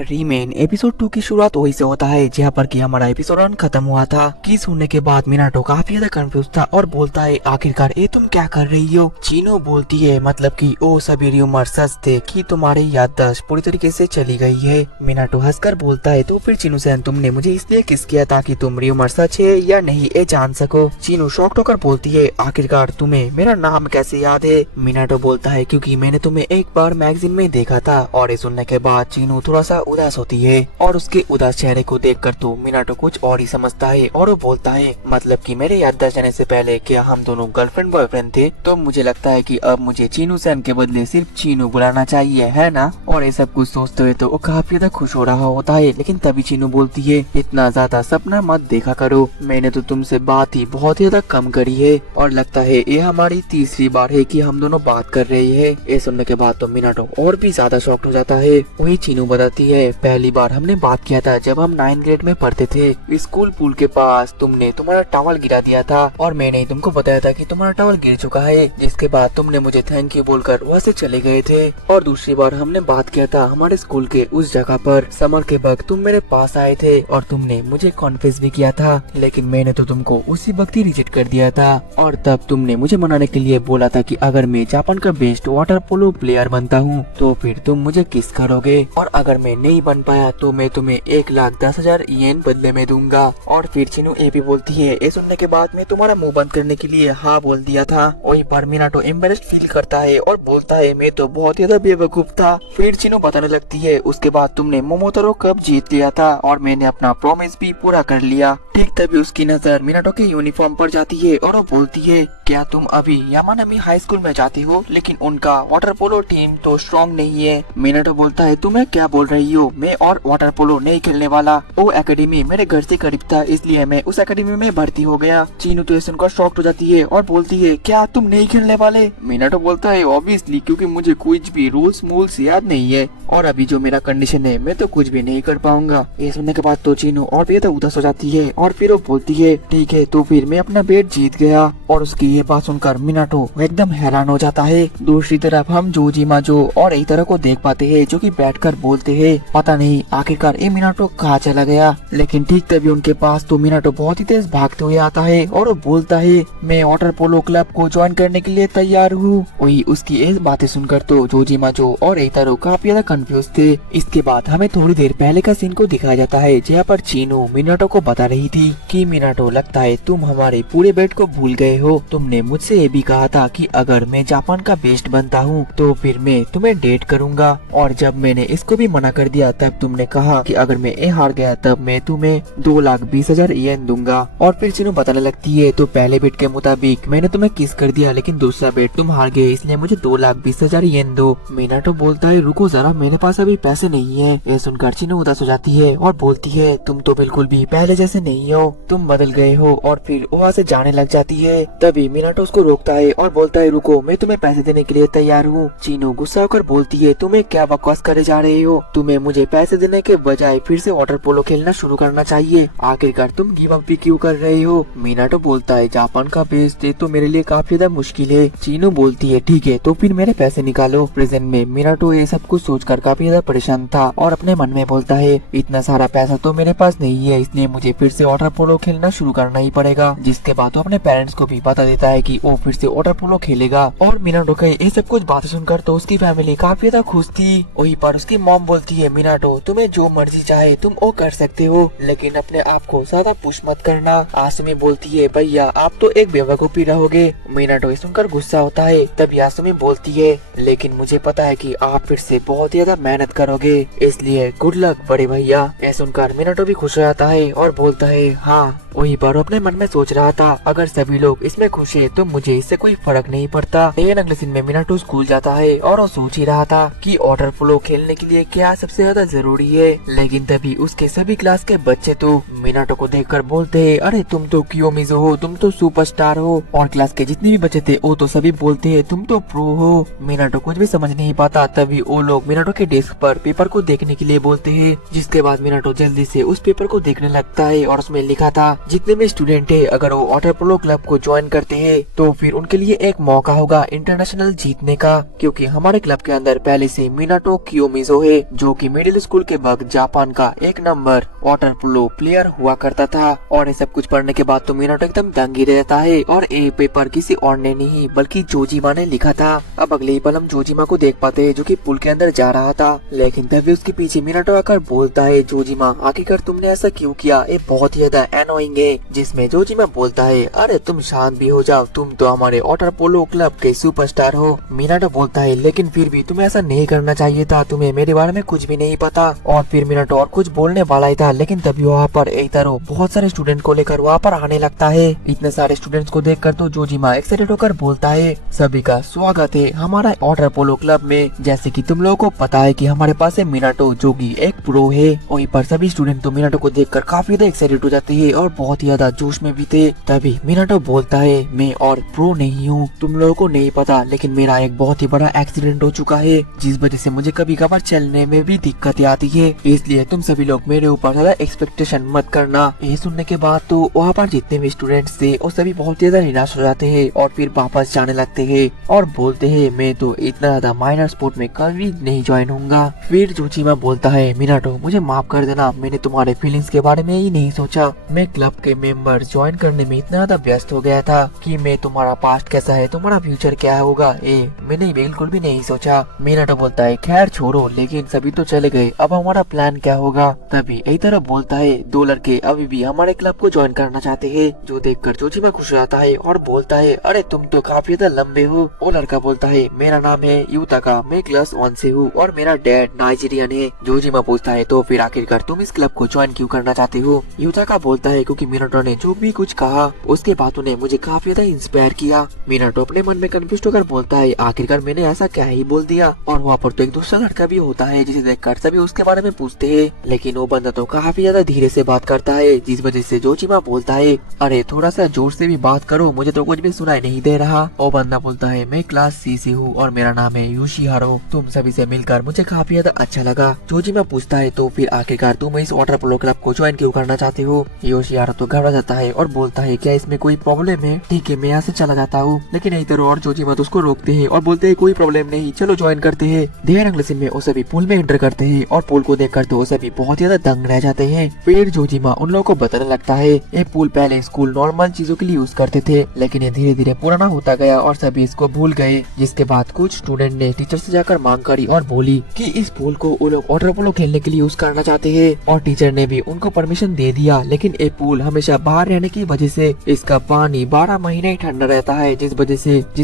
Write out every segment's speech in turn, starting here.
Riemann episode 2 की शुरुआत वही से होता है जहाँ पर कि हमारा एपिसोड 1 खत्म हुआ था। कि सुनने के बाद मिनाटो काफी ज्यादा कंफ्यूज था और बोलता है आखिरकार ये तुम क्या कर रही हो। चीनो बोलती है मतलब कि ओ सभी र्यूमर सच थे कि तुम्हारी याददाश्त पूरी तरीके से चली गई है। मिनाटो हंसकर बोलता है तो फिर चीनू सेन तुमने मुझे इसलिए किस किया ताकि तुम र्यूमर सच है या नहीं ये जान सको। चीनू शॉक्ड होकर बोलती है आखिरकार तुम्हें मेरा नाम कैसे याद है। मिनाटो बोलता है क्योंकि मैंने तुम्हें एक बार मैगजीन में देखा था। और ये सुनने के बाद चीनू थोड़ा सा उदास होती है और उसके उदास चेहरे को देखकर तो मिनाटो कुछ और ही समझता है और वो बोलता है मतलब कि मेरे याददाश्त जाने से पहले क्या हम दोनों गर्लफ्रेंड बॉयफ्रेंड थे। तो मुझे लगता है कि अब मुझे चीनू सेन के बदले सिर्फ चीनू बुलाना चाहिए है ना। और ये सब कुछ सोचते हुए तो वो काफी ज्यादा खुश हो रहा होता है। लेकिन तभी चीनू बोलती है इतना ज्यादा सपना मत देखा करो, मैंने तो तुमसे बात ही बहुत ज्यादा कम करी है और लगता है ये हमारी तीसरी बार है कि हम दोनों बात कर रहे हैं। ये सुनने के बाद तो मिनाटो और भी ज्यादा शॉक्ड हो जाता है। वही चीनू बताती है पहली बार हमने बात किया था जब हम 9th ग्रेड में पढ़ते थे। स्कूल पूल के पास तुमने तुम्हारा टॉवल गिरा दिया था और मैंने तुमको बताया था कि तुम्हारा टॉवल गिर चुका है, जिसके बाद तुमने मुझे थैंक यू बोलकर वहाँ से चले गए थे। और दूसरी बार हमने बात किया था हमारे स्कूल के उस जगह पर समर के वक्त तुम मेरे पास आए थे और तुमने मुझे कॉन्फेस भी किया था, लेकिन मैंने तो तुमको उसी वक्त ही रिजेक्ट कर दिया था। और तब तुमने मुझे मनाने के लिए बोला था कि अगर मैं जापान का बेस्ट वाटर पोलो प्लेयर बनता हूँ तो फिर तुम मुझे किस करोगे और अगर मैं नहीं बन पाया तो मैं तुम्हें 1,10,000 येन बदले में दूंगा। और फिर चीनू ये भी बोलती है ये सुनने के बाद मैं तुम्हारा मुंह बंद करने के लिए हाँ बोल दिया था। वही पर मिनाटो एम्बेरेस्ड फील करता है और बोलता है मैं तो बहुत ज्यादा बेवकूफ था। फिर चीनू बताने लगती है उसके बाद तुमने मोमोतारो कप जीत लिया था और मैंने अपना प्रॉमिस भी पूरा कर लिया। ठीक तभी उसकी नजर मिनाटो के यूनिफॉर्म पर जाती है और वो बोलती है क्या तुम अभी यामानामी हाई स्कूल में जाती हो, लेकिन उनका वाटर पोलो टीम तो स्ट्रॉन्ग नहीं है। मिनाटो बोलता है तुम्हें क्या बोल रही हो, मैं और वाटर पोलो नहीं खेलने वाला। वो एकेडमी मेरे घर से करीब था इसलिए मैं उस एकेडमी में भर्ती हो गया। चीनू तो सुनकर शॉक्ड हो जाती है और बोलती है क्या तुम नहीं खेलने वाले। मिनाटो बोलता है ऑब्वियसली क्योंकि मुझे कुछ भी रूल्स मूल्स याद नहीं है और अभी जो मेरा कंडीशन है मैं तो कुछ भी नहीं कर पाऊंगा। ये सुनने के बाद तो चीनू और भी ज्यादा उदास हो जाती है और फिर वो बोलती है ठीक है तो फिर मैं अपना बेट जीत गया। और उसकी ये बात सुनकर मिनाटो एकदम हैरान हो जाता है। दूसरी तरफ हम जोजिमाजो और इतरो को देख पाते हैं जो कि बैठकर बोलते हैं पता नहीं आखिरकार ये मिनाटो कहाँ चला गया। लेकिन ठीक तभी उनके पास तो मिनाटो बहुत ही तेज भागते हुए आता है और वो बोलता है मैं वाटर पोलो क्लब को ज्वाइन करने के लिए तैयार हूँ। वही उसकी ये बातें सुनकर तो जोजिमाजो और इतरो काफी ज्यादा कंफ्यूज थे। इसके बाद हमें थोड़ी देर पहले का सीन को दिखाया जाता है जहाँ पर चीनू मिनाटो को बता रही थी कि मिनाटो लगता है तुम हमारे पूरे बेट को भूल गए हो, तुमने मुझसे ये भी कहा था कि अगर मैं जापान का बेस्ट बनता हूँ तो फिर मैं तुम्हें डेट करूंगा। और जब मैंने इसको भी मना कर दिया तब तुमने कहा कि अगर मैं ये हार गया तब मैं तुम्हें 2,20,000 येन दूंगा। और फिर चीनू बताने लगती है तो पहले बेट के मुताबिक मैंने तुम्हें किस कर दिया लेकिन दूसरा बेट तुम हार गए इसलिए मुझे 2,20,000 येन दो। मिनाटो बोलता है रुको जरा मेरे पास अभी पैसे नहीं है। ये सुनकर चीनू उदास हो जाती है और बोलती है तुम तो बिल्कुल भी पहले जैसे नहीं हो, तुम बदल गए हो। और फिर वहाँ से जाने लग जाती है। तभी मिनाटो उसको रोकता है और बोलता है रुको मैं तुम्हें पैसे देने के लिए तैयार हूँ। चीनू गुस्सा होकर बोलती है तुम्हें क्या बकवास करे जा रहे हो, तुम्हें मुझे पैसे देने के बजाय फिर से वाटर पोलो खेलना शुरू करना चाहिए, आखिरकार तुम गिव अप भी क्यों कर रहे हो। मिनाटो बोलता है जापान का बेस दे तो मेरे लिए काफी ज्यादा मुश्किल है। चीनू बोलती है ठीक है तो फिर मेरे पैसे निकालो। प्रेजेंट में मिनाटो ये सब कुछ सोचकर काफी ज्यादा परेशान था और अपने मन में बोलता है इतना सारा पैसा तो मेरे पास नहीं है इसलिए मुझे फिर से वाटर पोलो खेलना शुरू करना ही पड़ेगा। जिसके बाद वो अपने पेरेंट्स को भी बता देता है कि वो फिर से वाटर पोलो खेलेगा। और मिनाटो का ये सब कुछ बातें सुनकर तो उसकी फैमिली काफी ज्यादा खुश थी। वहीं पर उसकी मॉम बोलती है मिनाटो तुम्हें जो मर्जी चाहे तुम वो कर सकते हो लेकिन अपने आप को ज्यादा पुश मत करना। आसुमी बोलती है भैया आप तो एक बेवकूफ ही रहोगे। मिनाटो सुनकर गुस्सा होता है। तभी आसुमी बोलती है लेकिन मुझे पता है कि आप फिर से बहुत ज्यादा मेहनत करोगे इसलिए गुड लक बड़े भैया। यह सुनकर मिनाटो भी खुश हो जाता है और बोलता है हाँ। वही पर अपने मन में सोच रहा था अगर सभी लोग इसमें खुश है तो मुझे इससे कोई फर्क नहीं पड़ता। लेकिन अगले दिन में मिनाटो स्कूल जाता है और वो सोच ही रहा था कि वाटर पोलो खेलने के लिए क्या सबसे ज्यादा जरूरी है। लेकिन तभी उसके सभी क्लास के बच्चे तो मिनाटो को देखकर बोलते हैं अरे तुम तो कियोमिज़ो हो, तुम तो सुपरस्टार हो। और क्लास के जितने भी बच्चे थे वो तो सभी बोलते हैं तुम तो प्रो हो। मिनाटो कुछ भी समझ नहीं पाता। तभी वो लोग मिनाटो के डेस्क पर पेपर को देखने के लिए बोलते हैं। जिसके बाद मिनाटो जल्दी से उस पेपर को देखने लगता है और उसमें लिखा था जितने भी स्टूडेंट है अगर वो वाटर पोलो क्लब को ज्वाइन करते हैं तो फिर उनके लिए एक मौका होगा इंटरनेशनल जीतने का, क्योंकि हमारे क्लब के अंदर पहले से मिनाटो कियोमिजो है जो कि मिडिल स्कूल के वक्त जापान का 1 नंबर वाटर पोलो प्लेयर हुआ करता था। और ये सब कुछ पढ़ने के बाद तो मिनाटो एकदम दंग ही रहता है। और ये पेपर किसी और ने नहीं बल्कि जोजिमा ने लिखा था। अब अगले ही पल हम जोजिमा को देख पाते हैं जो कि पुल के अंदर जा रहा था, लेकिन तभी उसके पीछे मिनाटो आकर बोलता है, जोजिमा आखिरकार तुमने ऐसा क्यों किया, ये बहुत ही ज्यादा एनोइंग है। जिसमें जोजिमा बोलता है, अरे तुम शांत भी हो जाओ, तुम तो हमारे वाटर पोलो क्लब के सुपरस्टार हो। मिनाटो बोलता है, लेकिन फिर भी तुम्हें ऐसा नहीं करना चाहिए था, तुम्हें मेरे बारे में कुछ भी नहीं पता। और फिर मिनाटो और कुछ बोलने वाला ही था, लेकिन तभी वहाँ पर एइतारो बहुत सारे स्टूडेंट को लेकर वहाँ पर आने लगता है। इतने सारे स्टूडेंट्स को देखकर तो जोजिमा एक्साइटेड होकर बोलता है, सभी का स्वागत है हमारा वाटर पोलो क्लब में। जैसे कि तुम लोगों को पता है कि हमारे पास है मिनाटो जो कि एक प्रो है। वहीं पर सभी स्टूडेंट तो मिनाटो को देखकर काफी ज्यादा एक्साइटेड हो जाते हैं और बहुत ही ज्यादा जोश में भी थे। तभी मिनाटो बोलता है, मैं और प्रो नहीं हूँ, तुम लोगों को नहीं पता, लेकिन मेरा एक बहुत ही बड़ा एक्सीडेंट हो चुका है जिस वजह से मुझे कभी कभार चलने में भी दिक्कतें आती है, इसलिए तुम सभी लोग मेरे ऊपर ज्यादा एक्सपेक्टेशन मत करना। ये सुनने के बाद तो वहाँ पर जितने भी स्टूडेंट्स थे वो सभी बहुत ज्यादा निराश हो जाते हैं और फिर वापस जाने लगते हैं और बोलते हैं, मैं तो इतना ज्यादा माइनर स्पोर्ट में कभी नहीं ज्वाइन होऊंगा। फिर जोजिमा बोलता है, मिनाटो मुझे माफ कर देना, मैंने तुम्हारे फीलिंग्स के बारे में ही नहीं सोचा, मैं क्लब के मेंबर ज्वाइन करने में इतना ज्यादा व्यस्त हो गया था कि मैं तुम्हारा पास्ट कैसा है, तुम्हारा फ्यूचर क्या होगा, मैंने बिल्कुल भी नहीं सोचा। मिनाटो बोलता है, खैर छोड़ो, लेकिन सभी तो चले गए, अब हमारा प्लान क्या होगा। तभी यही तरह बोलता है, 2 लड़के अभी भी हमारे क्लब को ज्वाइन करना चाहते हैं, जो देखकर जोजिमा खुश रहता है और बोलता है, अरे तुम तो काफी ज्यादा लंबे हो। वो लड़का बोलता है, मेरा नाम है यूताका, मैं क्लास 1 से हूँ और मेरा डैड नाइजीरियन है। जोजिमा पूछता है, तो फिर आखिरकार तुम इस क्लब को ज्वाइन क्यों करना चाहते हो। यूताका बोलता है, क्योंकि मिनाटो ने जो भी कुछ कहा उसके बातों ने मुझे काफी ज्यादा इंस्पायर किया। मिनाटो अपने मन में कंफ्यूज होकर बोलता है, आखिरकार मैंने ऐसा क्या ही बोल दिया। और वहाँ पर तो एक दूसरा लड़का भी होता है जिसे देखकर सभी उसके बारे में पूछते हैं, लेकिन वो बंदा तो काफी ज्यादा धीरे से बात करता है, जिस वजह से जोजिमा बोलता है, अरे थोड़ा सा जोर से भी बात करो, मुझे तो कुछ भी सुनाई नहीं दे रहा। वो बंदा बोलता है, मैं क्लास C से हूँ और मेरा नाम है योशिहारो, तुम सभी से मिलकर मुझे काफी ज्यादा अच्छा लगा। जोजिमा पूछता है, तो फिर आखिरकार तुम इस वाटर पोलो क्लब को ज्वाइन क्यों करना चाहते हो। योशिहारो तो घबरा जाता है और बोलता है, क्या इसमें कोई प्रॉब्लम है, ठीक है मैं यहाँ से चला जाता हूँ। लेकिन एइतारो और जोजिमा तो उसको रोकते हैं और बोलते हैं, कोई प्रॉब्लम नहीं, चलो ज्वाइन करते हैं। देर अगले सीन में वो सभी पूल में एंटर करते हैं और पूल को देखकर तो वो सभी बहुत ज्यादा दंग रह जाते हैं। फिर जोजिमा उन लोगों को बताने लगता है, ये पूल पहले स्कूल नॉर्मल चीजों के लिए यूज करते थे, लेकिन ये धीरे धीरे पुराना होता गया और सभी इसको भूल गए। जिसके बाद कुछ स्टूडेंट ने टीचर से जाकर मांग करी और बोली कि इस पूल को वो लोग वाटर पोलो खेलने के लिए यूज करना चाहते हैं। और टीचर ने भी उनको परमिशन दे दिया, लेकिन ये पूल हमेशा बाहर रहने की वजह से इसका पानी 12 महीने ही ठंडा रहता है, जिस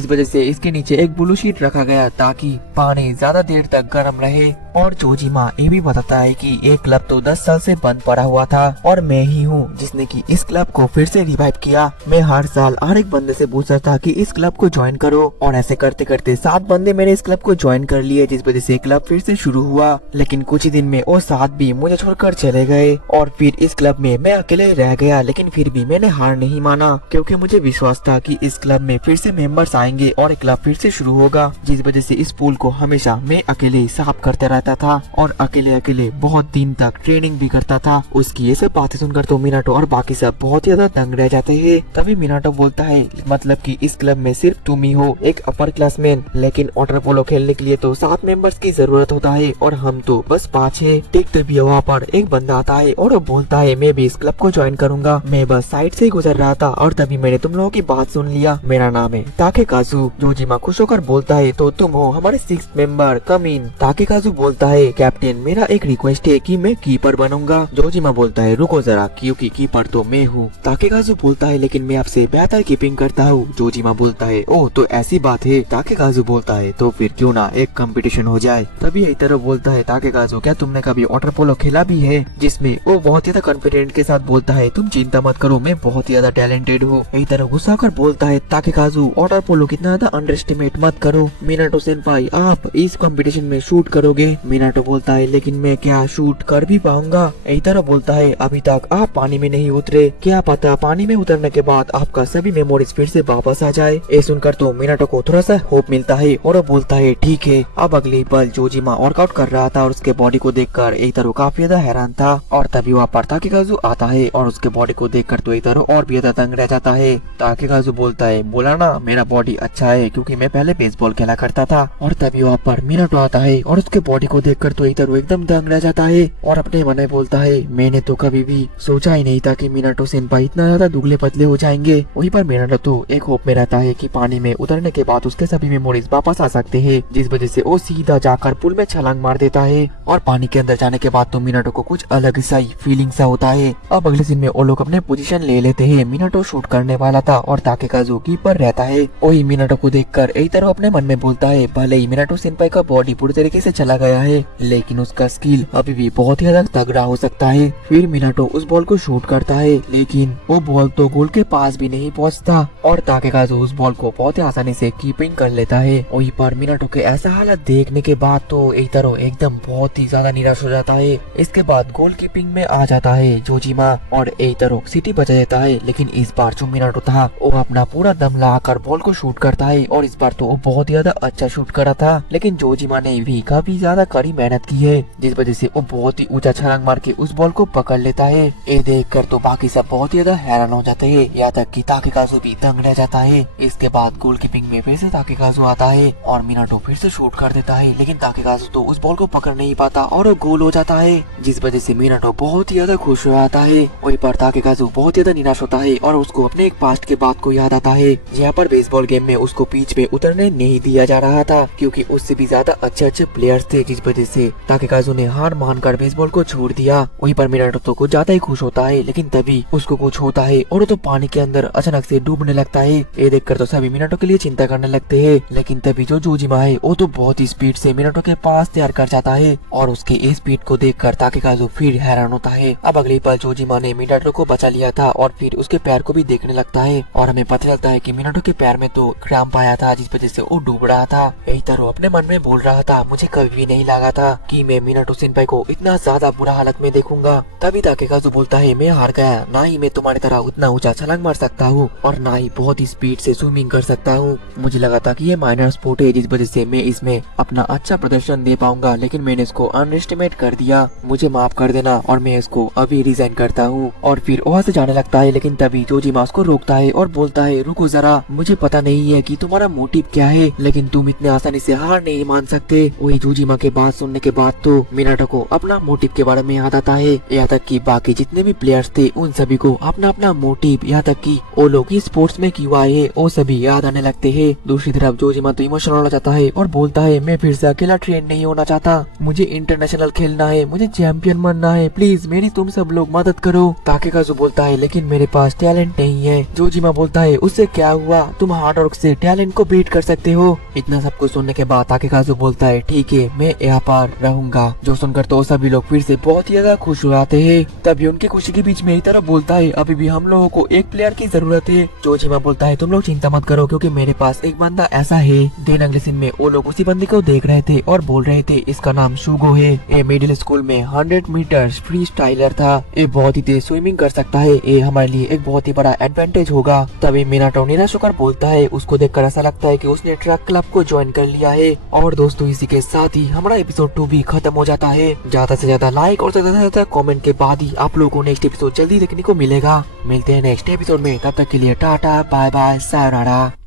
वजह से इसके नीचे एक ब्लू शीट रखा गया ताकि पानी ज्यादा देर तक गर्म रहे। और जोजिमा ये भी बताता है कि ये क्लब तो 10 साल से बंद पड़ा हुआ था और मैं ही हूँ जिसने कि इस क्लब को फिर से रिवाइव किया। मैं हर साल हर एक बंदे से पूछता था कि इस क्लब को ज्वाइन करो, और ऐसे करते करते 7 बंदे मैंने इस क्लब को ज्वाइन कर लिए, जिस वजह से क्लब फिर से शुरू हुआ। लेकिन कुछ ही दिन में वो 7 भी मुझे छोड़कर चले गए और फिर इस क्लब में मैं अकेले रह गया। लेकिन फिर भी मैंने हार नहीं माना, क्योंकि मुझे विश्वास था कि इस क्लब में फिर से मेंबर्स आएंगे और क्लब फिर से शुरू होगा। जिस वजह से इस पूल को हमेशा मैं अकेले साफ करते रहता था और अकेले बहुत दिन तक ट्रेनिंग भी करता था। उसकी ये सब बातें सुनकर तो मिनाटो और बाकी सब बहुत ज्यादा दंग रह जाते हैं। तभी मिनाटो बोलता है, मतलब कि इस क्लब में सिर्फ तुम ही हो एक अपर क्लासमैन, लेकिन वाटर पोलो खेलने के लिए तो 7 मेंबर्स की जरूरत होता है और हम तो बस 5 है। ठीक तभी वहाँ पर एक बंदा आता है और वो बोलता है, मैं भी इस क्लब को ज्वाइन करूंगा। मैं बस साइड से ही गुजर रहा था और तभी मैंने तुम लोगों की बात सुन लिया, मेरा नाम है ताकेकाजू। जोजिमा खुश होकर बोलता है, तो तुम हो हमारे 6th मेंबर, कम इन। ताकेकाजू बोलता है, कैप्टन मेरा एक रिक्वेस्ट है कि मैं कीपर बनूंगा। जोजिमा बोलता है, रुको जरा, क्योंकि कीपर तो मैं हूँ। ताकेकाजू बोलता है, लेकिन मैं आपसे बेहतर कीपिंग करता हूँ। जोजिमा बोलता है, ओह तो ऐसी बात है। ताकेकाजू बोलता है, तो फिर क्यों ना एक कंपटीशन हो जाए। तभी एइतारो बोलता है, ताकेकाजू क्या तुमने कभी वाटर पोलो खेला भी है, जिसमें वो बहुत ज्यादा कॉन्फिडेंट के साथ बोलता है, तुम चिंता मत करो, मैं बहुत ज्यादा टैलेंटेड हूँ। एइतारो गुस्सा कर बोलता है, ताकेकाजू वाटर पोलो कितना ज्यादा अंडर एस्टिमेट मत करो। मिनाटो सेनपाई आप इस कंपटीशन में शूट करोगे, मिनाटो बोलता है लेकिन मैं क्या शूट कर भी पाऊंगा। एइतारो बोलता है अभी तक आप पानी में नहीं उतरे, क्या पता पानी में उतरने के बाद आपका सभी मेमोरीज फिर से वापस आ जाए। ये सुनकर तो मिनाटो को थोड़ा सा होप मिलता है और वो बोलता है ठीक है। अब अगले पल जोजिमा वर्कआउट कर रहा था और उसके बॉडी को देखकर एइतारो काफी ज्यादा हैरान था। और तभी वहाँ पर ताकेकाजु आता है और उसके बॉडी को देखकर तो एइतारो और भी ज्यादा दंग रह जाता है। ताकेकाजु बोलता है बोला ना मेरा बॉडी अच्छा है क्योंकि मैं पहले बेसबॉल खेला करता था। और तभी वहाँ पर मिनाटो आता है और उसके बॉडी को देखकर तो एइतारो एकदम दंग रह जाता है और अपने मन में बोलता है मैंने तो कभी भी सोचा ही नहीं था कि मिनाटो सेनपाई इतना ज्यादा दुबले पतले हो जाएंगे। वहीं पर मिनाटो तो एक होप में रहता है कि पानी में उतरने के बाद उसके सभी मेमोरीज वापस आ सकते हैं, जिस वजह से वो सीधा जाकर पुल में छलांग मार देता है। और पानी के अंदर जाने के बाद तो मिनाटो को कुछ अलग सा ही फीलिंग सा होता है। अब अगले सीन में वो लोग अपने पोजीशन ले लेते हैं। मिनाटो शूट करने वाला था और ताकेकाजु कीपर रहता है। वही मिनाटो को देखकर एइतारो अपने मन में बोलता है भले ही मिनाटो सेनपाई का बॉडी पूरी तरीके से चला गया है लेकिन उसका स्किल अभी भी बहुत ही ज्यादा तगड़ा हो सकता है। फिर मिनाटो उस बॉल को शूट करता है लेकिन वो बॉल तो गोल के पास भी नहीं पहुंचता और ताकेकाजु उस बॉल को बहुत ही आसानी से कीपिंग कर लेता है। वहीं पर मिनाटो के ऐसा हालत देखने के बाद तो एइतारो एकदम बहुत ही ज्यादा निराश हो जाता है। इसके बाद गोल कीपिंग में आ जाता है जोजिमा और एइतारो सिटी बचा देता है। लेकिन इस बार जो मिनाटो था वो अपना पूरा दम लगाकर बॉल को शूट करता है और इस बार तो वो बहुत ही ज्यादा अच्छा शूट करा था। लेकिन जोजिमा ने भी काफी ज्यादा कड़ी मेहनत की है जिस वजह से वो बहुत ही ऊंचा छलांग मार के उस बॉल को पकड़ लेता है। ये देखकर तो बाकी सब बहुत ही ज्यादा हैरान हो जाते हैं, यहाँ तक कि ताकेकाजु भी दंग रह जाता है। इसके बाद गोल कीपिंग में फिर से ताकेकाजु आता है और मिनाटो फिर से शूट कर देता है लेकिन ताकेकाजु तो उस बॉल को पकड़ नहीं पाता और वो गोल हो जाता है, जिस वजह से मिनाटो बहुत ही ज्यादा खुश हो जाता है। वहीं पर ताकेकाजु बहुत ज्यादा निराश होता है और उसको अपने एक पास्ट के बात को याद आता है जहाँ पर बेसबॉल गेम में उसको पिच पे उतरने नहीं दिया जा रहा था क्योंकि उससे भी ज्यादा अच्छे प्लेयर्स थे, जिस वजह से ताकेकाजु ने हार मानकर बेसबॉल को छोड़ दिया। वहीं पर मिनाटो तो कुछ ज्यादा ही खुश होता है लेकिन तभी उसको कुछ होता है और वो तो पानी के अंदर अचानक से डूबने लगता है। ये देखकर तो सभी मिनाटो के लिए चिंता करने लगते हैं लेकिन तभी जो जोजिमा है वो तो बहुत ही स्पीड से मिनाटो के पास तैयार कर जाता है और उसके इस स्पीड को देखकर ताकेकाजु फिर हैरान होता है। अब अगली पल जोजिमा ने मिनाटो को बचा लिया था और फिर उसके पैर को भी देखने लगता है और हमें पता चलता है कि मिनाटो के पैर में तो क्रैम्प आया था जिस वजह से वो डूब रहा था। एइतारो अपने मन में बोल रहा था मुझे कभी भी नहीं लगा था कि मैं मिनाटो सेनपाई को इतना ज्यादा बुरा हालत में देखूंगा। तभी ताकेकाजु बोलता है मैं हार गया, ना ही मैं तुम्हारी तरह उतना ऊंचा छलांग मार सकता हूँ और ना ही बहुत ही स्पीड से स्विमिंग कर सकता हूँ। मुझे लगा था कि ये माइनर स्पोर्ट है जिस वजह से मैं इसमें अपना अच्छा प्रदर्शन दे पाऊंगा लेकिन मैंने इसको अंडरएस्टिमेट कर दिया, मुझे माफ कर देना और मैं इसको अभी रिजाइन करता हूँ। और फिर वहाँ से जाने लगता है लेकिन तभी जोजिमा उसको रोकता है और बोलता है रुको जरा, मुझे पता नहीं है कि तुम्हारा मोटिव क्या है लेकिन तुम इतने आसानी से हार नहीं मान सकते। वही जोजिमा के बात सुनने के बाद तो मिनाटो को अपना मोटिव के बारे में याद आता है, यहाँ तक कि बाकी जितने भी प्लेयर्स थे उन सभी को अपना अपना मोटिव, यहाँ तक कि वो लोग स्पोर्ट्स में क्यों आए है वो सभी याद आने लगते हैं। दूसरी तरफ जोजिमा तो इमोशनल हो जाता है और बोलता है मैं फिर से अकेला ट्रेन नहीं होना चाहता, मुझे इंटरनेशनल खेलना है, मुझे चैंपियन बनना है, प्लीज मेरी तुम सब लोग मदद करो। ताकेकाजु बोलता है लेकिन मेरे पास टैलेंट नहीं है। जोजिमा बोलता है उससे क्या हुआ, तुम हार्ड वर्क से टैलेंट को बीट कर सकते हो। इतना सब कुछ सुनने के बाद ताकेकाजु बोलता है ठीक है मैं यहाँ पर रहूंगा। जो सुनकर तो सभी लोग फिर से बहुत ही ज्यादा खुश हो जाते हैं। तभी उनकी खुशी के बीच में एक तरफ बोलता है अभी भी हम लोगों को एक प्लेयर की जरूरत है। जोजिमा बोलता है तुम लोग चिंता मत करो क्योंकि मेरे पास एक बंदा ऐसा है। देन अगले सीन में वो लोग उसी बंदे को देख रहे थे और बोल रहे थे इसका नाम शुगो है, ये मिडिल स्कूल में 100 मीटर फ्री स्टाइलर था, ये बहुत ही तेज स्विमिंग कर सकता है, ये हमारे लिए एक बहुत ही बड़ा एडवांटेज होगा। तभी मिनाटो निराश होकर बोलता है, उसको देखकर ऐसा लगता है कि उसने ट्रक क्लब को ज्वाइन कर लिया है। और दोस्तों इसी के साथ ही हमारा एपिसोड 2 भी खत्म हो जाता है। ज्यादा से ज्यादा लाइक और ज्यादा से ज्यादा कमेंट के बाद ही आप लोगों को नेक्स्ट एपिसोड जल्दी देखने को मिलेगा। मिलते हैं नेक्स्ट एपिसोड में, तब तक के लिए टाटा बाय बाय सायोनारा।